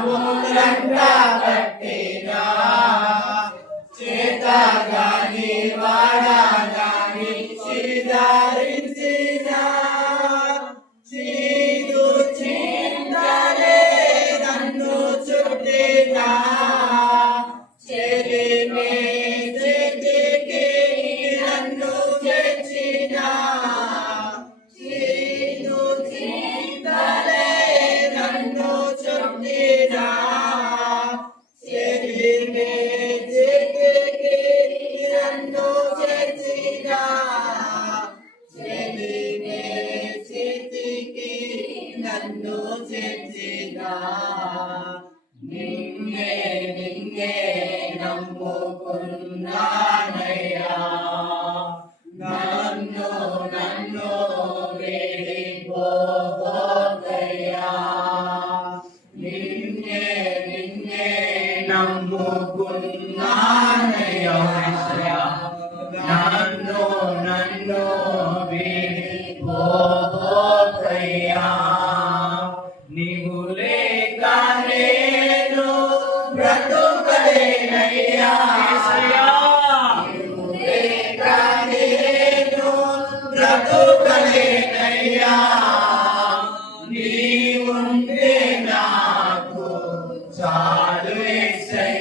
మూలంట కట్టినా చేతగాని వాడగాని ధరించిన చీదు చింతలే నన్ను చుట్టినా చెలిమే చేతికి నన్ను తెచ్చిన చీదు చింతలే నన్ను చుట్టినా చెలిమే చేతికి నన్ను తెచ్చిన చెలిమే చేతికి నన్ను తెచ్చిన నిన్నే నిన్నే నమ్ముకున్నానయ్యా నన్ను నన్ను వీడిపోవద్దయ్యా నిన్నే నిన్నే నమ్ముకున్నానయ్యా నన్ను నన్ను వీడిపోవద్దయ్యా నీవు లేక నేను బ్రతుకలేనయ్యా నీవు లేక నేను బ్రతుకలేనయ్యా నీవుంటే నాకు చాలు యేసయ్యా